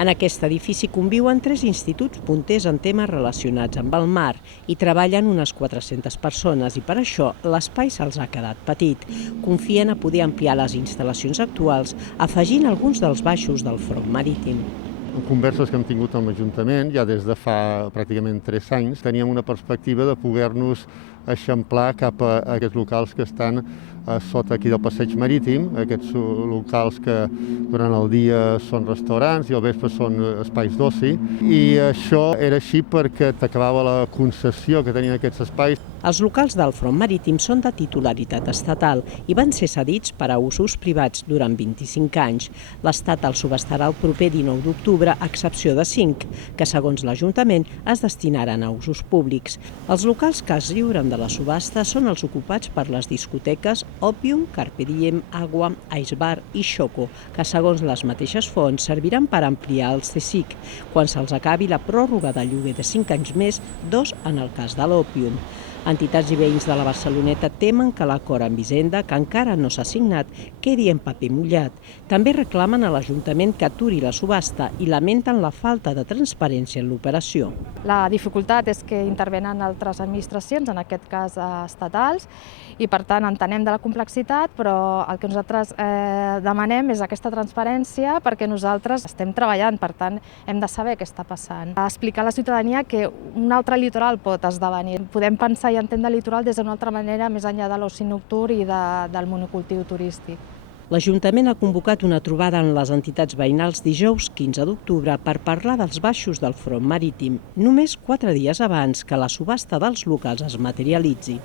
En aquest edifici conviuen 3 instituts punters en temes relacionats amb el mar i treballen unes 400 persones i per això l'espai se'ls ha quedat petit. Confien a poder ampliar les instal·lacions actuals afegint alguns dels baixos del front marítim. En converses que hem tingut amb l'Ajuntament, ja des de fa pràcticament 3 anys, teníem una perspectiva de poder-nos eixamplar cap a aquests locals que estan sota aquí del passeig marítim, aquests locals que durant el dia són restaurants i al vespre són espais d'oci. I això era així perquè t'acabava la concessió que tenien aquests espais. Els locals del front marítim són de titularitat estatal i van ser cedits per a usos privats durant 25 anys. L'Estat els subestarà el proper 19 d'octubre, a excepció de 5, que segons l'Ajuntament es destinaran a usos públics. Els locals que es lliuren de la subhasta són els ocupats per les discoteques Opium, Carpe Diem, Agua, Ice Bar i Xoco, que segons les mateixes fonts serviran per ampliar el CSIC, quan se'ls acabi la pròrroga de lloguer de 5 anys més, 2 en el cas de l'Opium. Entitats i veïns de la Barceloneta temen que l'acord amb Hisenda, que encara no s'ha signat, quedi en paper mullat. També reclamen a l'Ajuntament que aturi la subhasta i lamenten la falta de transparència en l'operació. La dificultat és que intervenen altres administracions, en aquest cas estatals, i per tant entenem de la complexitat, però el que nosaltres demanem és aquesta transparència perquè nosaltres estem treballant, per tant hem de saber què està passant. Explicar a la ciutadania que un altre litoral pot esdevenir. Podem pensar i entendre el litoral des d'una altra manera, més enllà de l'oci nocturn i del monocultiu turístic. L'Ajuntament ha convocat una trobada amb les entitats veïnals dijous 15 d'octubre per parlar dels baixos del front marítim, només 4 dies abans que la subhasta dels locals es materialitzi.